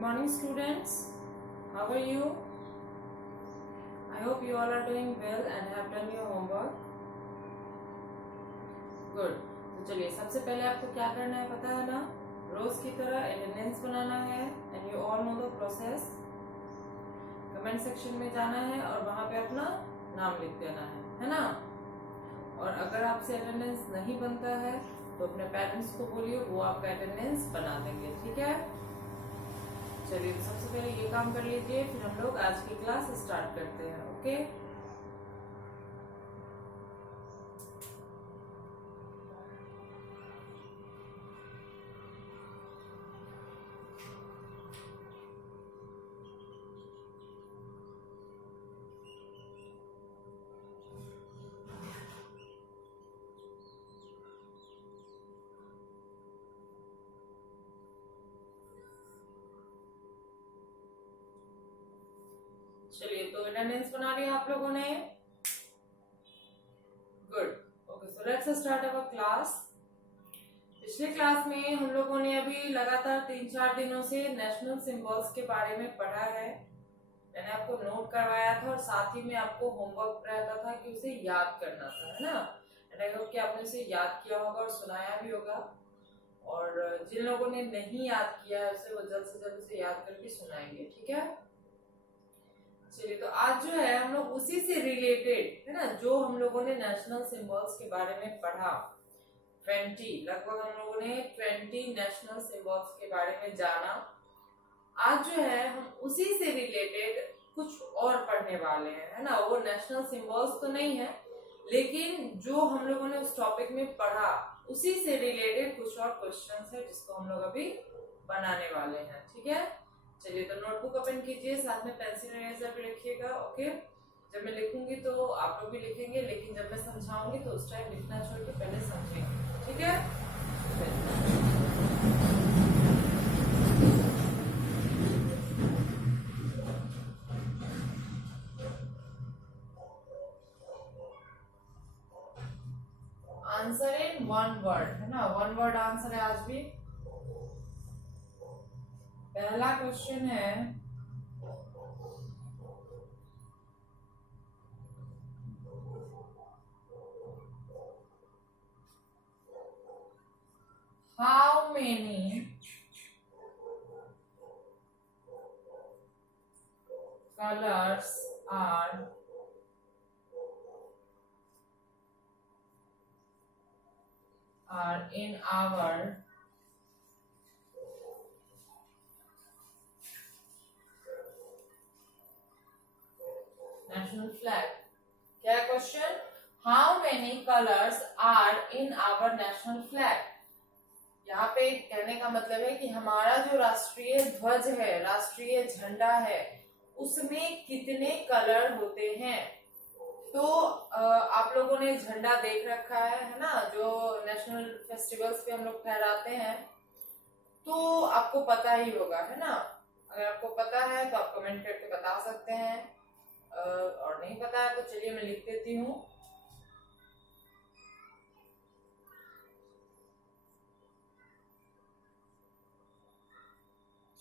Good morning, students. How are you? I hope you all are doing well and have done your homework. Good. तो चलिए सबसे पहले आपको क्या करना है पता है ना, रोज की तरह अटेंडेंस बनाना है and you all know the process. Comment section में जाना है और वहां पे अपना नाम लिख देना है ना. और अगर आपसे अटेंडेंस नहीं बनता है तो अपने पेरेंट्स को बोलिए, वो आपका अटेंडेंस बना देंगे. ठीक है, चलिए तो सबसे पहले ये काम कर लीजिए, फिर हम लोग आज की क्लास स्टार्ट करते हैं. ओके, चलिए तो अटेंडेंस बना लिया आप लोगों ने. Good. Okay, so let's start our class. पिछले क्लास में हम लोगों ने अभी लगातार 3-4 दिनों से नेशनल सिंबल्स के बारे में पढ़ा है. मैंने आपको नोट करवाया था और साथ ही में आपको होमवर्क रहता था कि उसे याद करना था, है ना. एंड आई होप कि आपने उसे याद किया होगा और सुनाया भी होगा. और जिन लोगों ने नहीं याद किया है उसे वो जल्द से जल्द उसे याद करके सुनाएंगे. ठीक है, चलिए तो आज जो है हम लोग उसी से रिलेटेड है ना, जो हम लोगों ने नेशनल सिंबल्स के बारे में पढ़ा 20, लगभग हम लोगों ने 20 नेशनल सिंबल्स के बारे में जाना. आज जो है हम उसी से रिलेटेड कुछ और पढ़ने वाले हैं, है ना. वो नेशनल सिंबल्स तो नहीं है, लेकिन जो हम लोगों ने उस टॉपिक में पढ़ा उसी से रिलेटेड कुछ और क्वेश्चंस है जिसको हम लोग अभी बनाने वाले हैं. ठीक है, चलिए तो नोटबुक ओपन कीजिए, साथ में पेंसिल इरेजर भी रखिएगा. ओके, जब मैं लिखूंगी तो आप लोग भी लिखेंगे, लेकिन जब मैं समझाऊंगी तो उस टाइम लिखना छोड़ के पहले समझेंगे. ठीक है, आंसर इन 1 वर्ड, है ना. 1 वर्ड आंसर है आज भी. पहला क्वेश्चन है, how many colors are in our national flag. क्या question, how many colours are in our national flag. यहाँ पे कहने का मतलब है कि हमारा जो राष्ट्रीय ध्वज है, राष्ट्रीय झंडा है, उसमें कितने कलर होते हैं. तो आप लोगों ने झंडा देख रखा है ना, जो नेशनल फेस्टिवल्स पे हम लोग फहराते हैं, तो आपको पता ही होगा, है ना. अगर आपको पता है तो आप कमेंट करके बता सकते हैं, और नहीं पता है तो चलिए मैं लिख देती हूँ.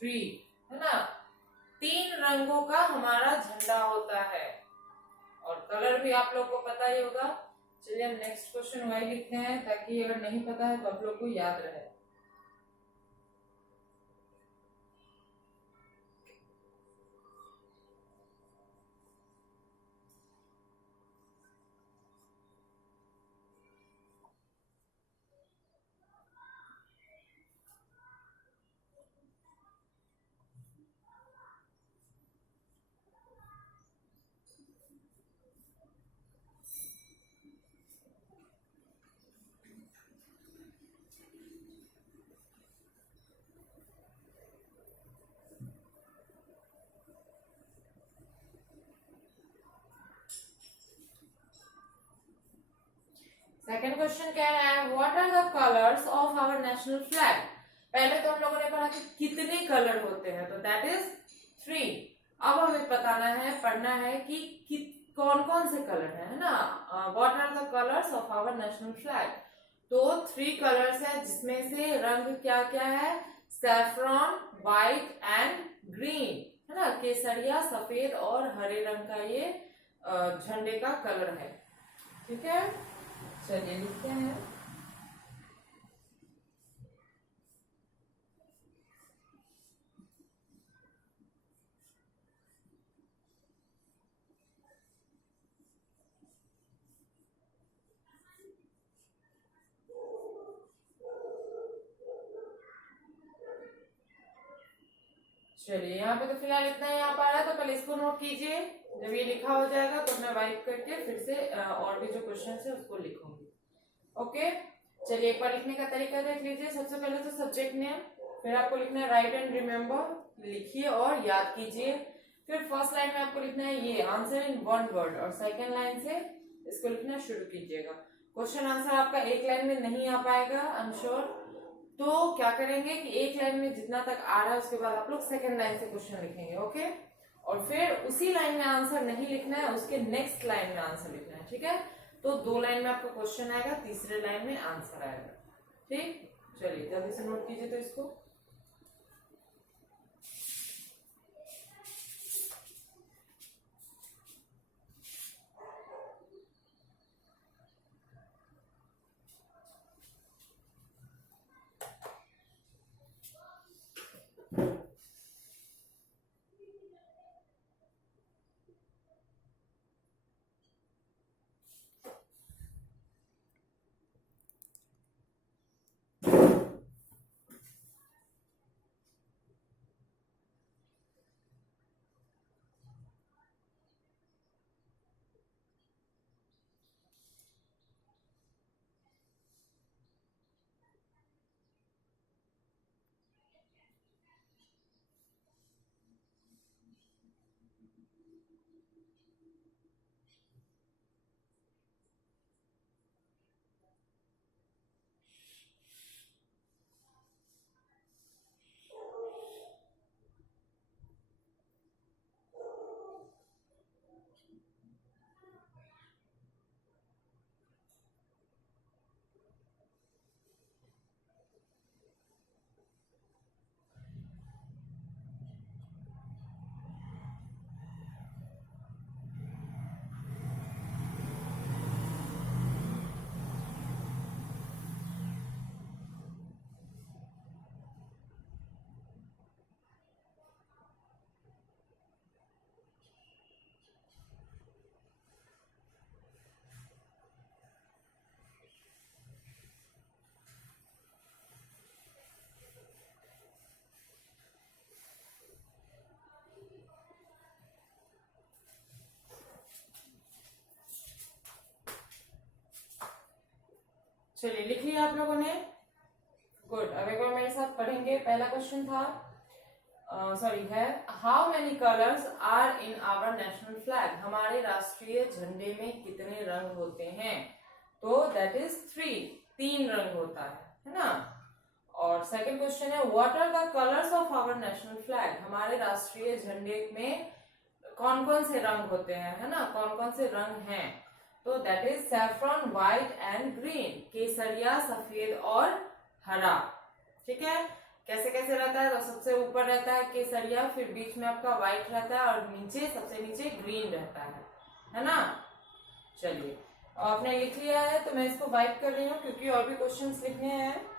थ्री, है ना. 3 रंगों का हमारा झंडा होता है और कलर भी आप लोग को पता ही होगा. चलिए हम नेक्स्ट क्वेश्चन वही लिखते हैं ताकि अगर नहीं पता है तो आप लोग को याद रहे. सेकेंड क्वेश्चन कह रहा है, what are the colours of our national flag. पहले तो हम लोगों ने पढ़ा कि कितने कलर होते हैं, तो दैट इज 3. अब हमें बताना है, पढ़ना है कि कौन कौन से कलर है ना. What are the colours of our national flag. तो 3 कलर्स है, जिसमें से रंग क्या क्या है, सैफरॉन, व्हाइट एंड ग्रीन, है ना। केसरिया, सफेद और हरे रंग का ये झंडे का कलर है। ठीक है, चलिए लिखते हैं। चलिए यहाँ पे तो फिलहाल इतना ही आ पा रहा है, तो पहले इसको नोट कीजिए। जब ये लिखा हो जाएगा तो मैं वाइप करके फिर से और भी जो क्वेश्चन है उसको लिखूंगी। ओके, चलिए एक बार लिखने का तरीका देख लीजिए। सबसे पहले तो सब्जेक्ट नेम, फिर आपको लिखना है राइट एंड रिमेम्बर, लिखिए और याद कीजिए। फिर फर्स्ट लाइन में आपको लिखना है ये आंसर इन वन वर्ड, और सेकेंड लाइन से इसको लिखना शुरू कीजिएगा। क्वेश्चन आंसर आपका एक लाइन में नहीं आ पाएगा, आई एम श्योर, तो क्या करेंगे कि एक लाइन में जितना तक आ रहा है उसके बाद आप लोग सेकंड लाइन से क्वेश्चन लिखेंगे। ओके, और फिर उसी लाइन में आंसर नहीं लिखना है, उसके नेक्स्ट लाइन में आंसर लिखना है। ठीक है, तो 2 लाइन में आपका क्वेश्चन आएगा, तीसरे लाइन में आंसर आएगा। ठीक, चलिए जल्दी से नोट कीजिए तो इसको। चलिए लिख लिया आप लोगों ने, गुड। अब एक बार मेरे साथ पढ़ेंगे। पहला क्वेश्चन था, सॉरी है, how many colours are in our national flag, हमारे राष्ट्रीय झंडे में कितने रंग होते हैं? तो दैट इज 3 रंग होता है ना। और सेकंड क्वेश्चन है, what are the colours of our national flag, हमारे राष्ट्रीय झंडे में कौन कौन से रंग होते हैं, है ना, कौन कौन से रंग हैं? तो that is saffron, white and green, केसरिया, सफेद और हरा। ठीक है, कैसे कैसे रहता है? तो सबसे ऊपर रहता है केसरिया, फिर बीच में आपका व्हाइट रहता है और नीचे सबसे नीचे ग्रीन रहता है ना। चलिए, आपने लिख लिया है तो मैं इसको वाइप कर रही हूँ क्योंकि और भी क्वेश्चंस लिखने हैं।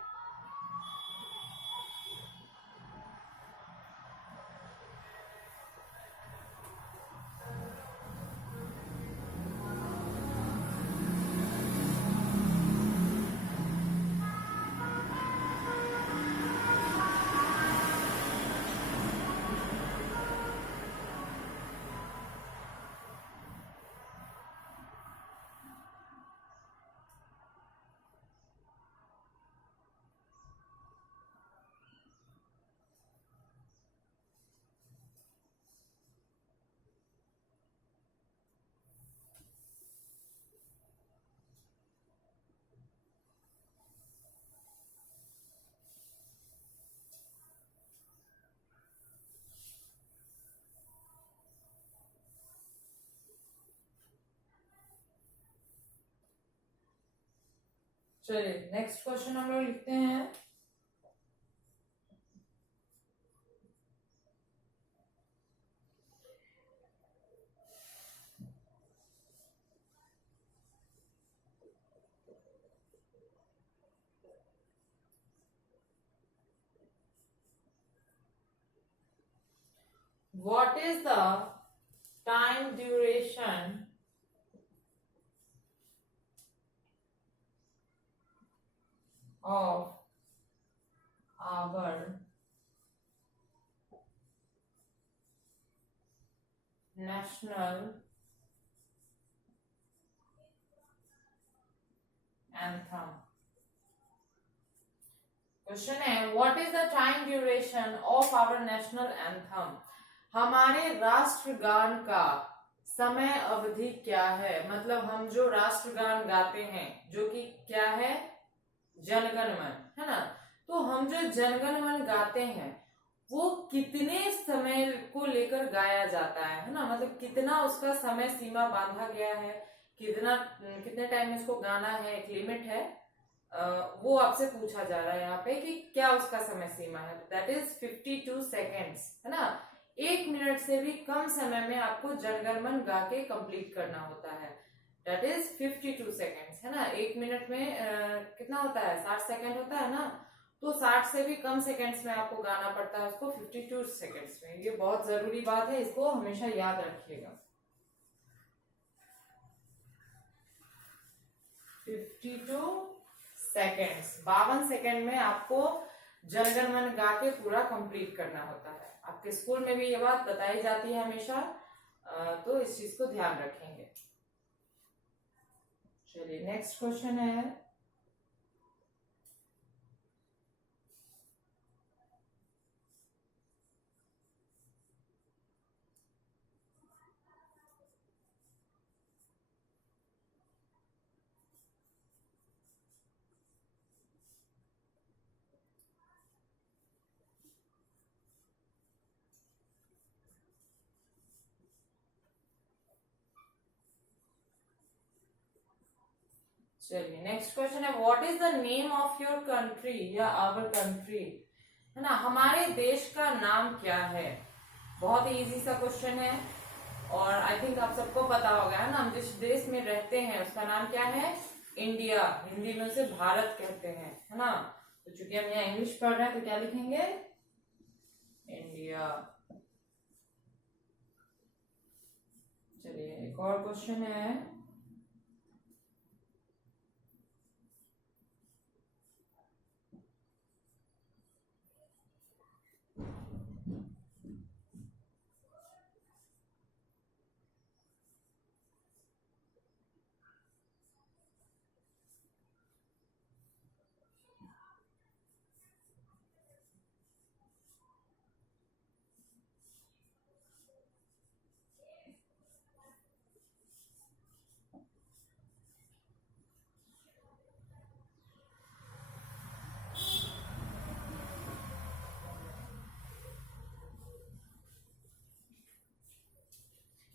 चलिए नेक्स्ट क्वेश्चन हम लोग लिखते हैं। is the time duration of our national anthem? Question है what is the time duration of our national anthem? हमारे राष्ट्रगान का समय अवधि क्या है? मतलब हम जो राष्ट्रगान गाते हैं, जो कि क्या है, जनगण मन, है ना? तो हम जो जनगण मन गाते हैं वो कितने समय को लेकर गाया जाता है ना? मतलब कितना उसका समय सीमा बांधा गया है, कितने टाइम इसको गाना है, एक लिमिट है। वो आपसे पूछा जा रहा है यहाँ पे कि क्या उसका समय सीमा है। दैट इज 52 सेकेंड्स, है ना? 1 मिनट से भी कम समय में आपको जनगण मन गा के कंप्लीट करना होता है। दैट इज 52 सेकेंड्स, है ना? 1 मिनट में कितना होता है? 60 सेकेंड होता है ना? तो 60 से भी कम सेकेंड्स में आपको गाना पड़ता है उसको 52 सेकेंड्स में। ये बहुत जरूरी बात है, इसको हमेशा याद रखिएगा। 52 सेकेंड्स, 52 सेकेंड में आपको जनगण मन गा के पूरा कंप्लीट करना होता है। आपके स्कूल में भी ये बात बताई जाती है हमेशा, तो इस चीज को ध्यान रखेंगे। चलिए नेक्स्ट क्वेश्चन है चलिए नेक्स्ट क्वेश्चन है what is the name of your country या आवर कंट्री? है ना? हमारे देश का नाम क्या है? बहुत ही इजी सा क्वेश्चन है और आई थिंक आप सबको पता होगा, है ना? हम जिस देश में रहते हैं उसका नाम क्या है? इंडिया। हिंदी में उसे भारत कहते हैं, है ना? तो चूंकि हम यहाँ इंग्लिश पढ़ रहे हैं तो क्या लिखेंगे? इंडिया। चलिए एक और क्वेश्चन है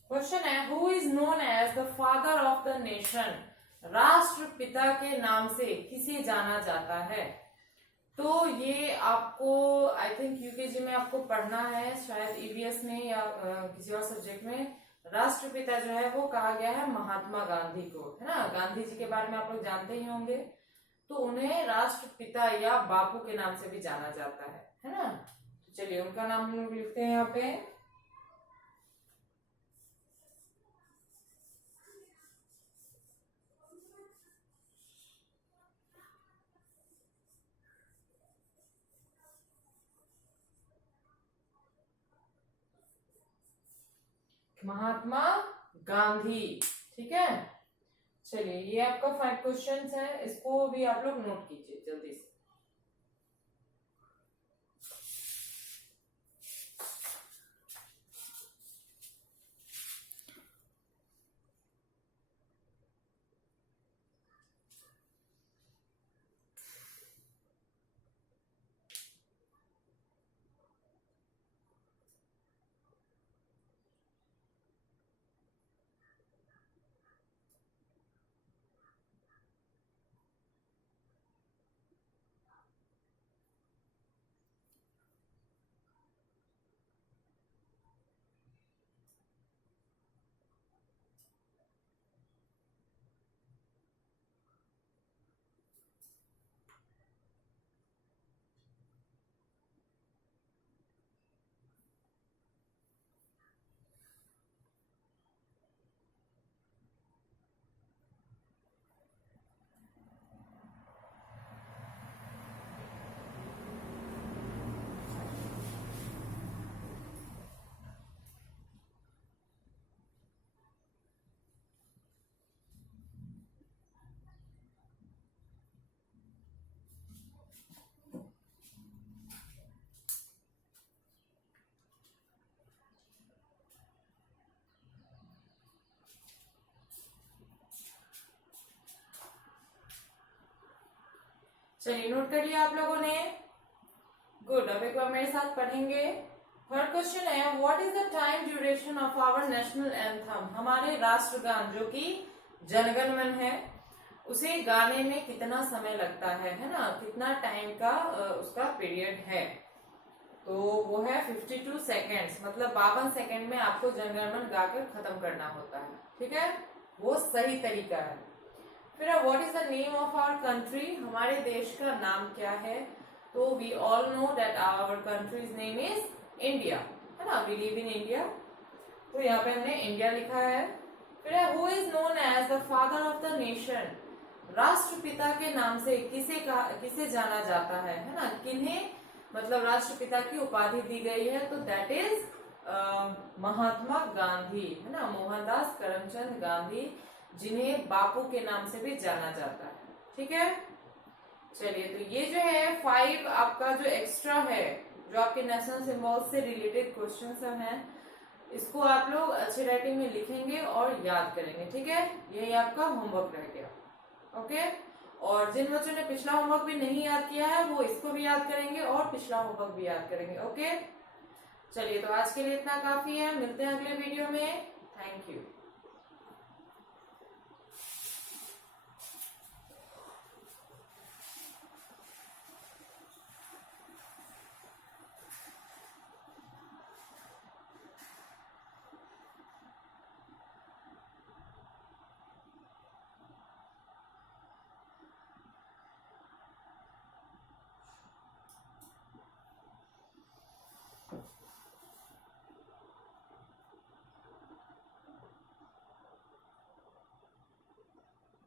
क्वेश्चन है who is known as the father of the nation? राष्ट्रपिता के नाम से किसे जाना जाता है? तो ये आपको आई थिंक यूकेजी में आपको पढ़ना है, शायद ईवीएस में या किसी और सब्जेक्ट में। राष्ट्रपिता जो है वो कहा गया है महात्मा गांधी को, है ना? गांधी जी के बारे में आप लोग जानते ही होंगे। तो उन्हें राष्ट्रपिता या बापू के नाम से भी जाना जाता है ना? तो चलिए उनका नाम हम लोग लिखते हैं यहाँ पे। महात्मा गांधी, ठीक है? चलिए ये आपका 5 क्वेश्चंस है, इसको भी आप लोग नोट कीजिए जल्दी से। चलिए नोट कर लिया आप लोगों ने। गुड। अब एक बार मेरे साथ पढ़ेंगे। थर्ड क्वेश्चन है, what is the time duration of our national anthem. हमारे राष्ट्रगान जो कि जनगण मन है, उसे गाने में कितना समय लगता है ना, कितना टाइम का उसका पीरियड है। तो वो है 52 सेकेंड्स, मतलब 52 सेकेंड में आपको जनगण मन गाकर खत्म करना होता है। ठीक है, वो सही तरीका है। फिर what is the name of our country. हमारे देश का नाम क्या है। तो we all know that our country's name is India, है ना, वी लिव इन इंडिया। तो यहाँ पे हमने इंडिया लिखा है। फिर who is known as the father of the nation. राष्ट्रपिता के नाम से किसे जाना जाता है ना, किन्हें मतलब राष्ट्रपिता की उपाधि दी गई है। तो दैट इज महात्मा गांधी, है ना, मोहनदास करमचंद गांधी, जिन्हें बापू के नाम से भी जाना जाता है। ठीक है, चलिए तो ये जो है 5 आपका जो एक्स्ट्रा है, जो आपके नेशनल सिंबल्स से रिलेटेड क्वेश्चन सब हैं, इसको आप लोग अच्छी राइटिंग में लिखेंगे और याद करेंगे। ठीक है, यही आपका होमवर्क रह गया। ओके, और जिन बच्चों ने पिछला होमवर्क भी नहीं याद किया है वो इसको भी याद करेंगे और पिछला होमवर्क भी याद करेंगे। ओके, चलिए तो आज के लिए इतना काफी है। मिलते हैं अगले वीडियो में। Thank you.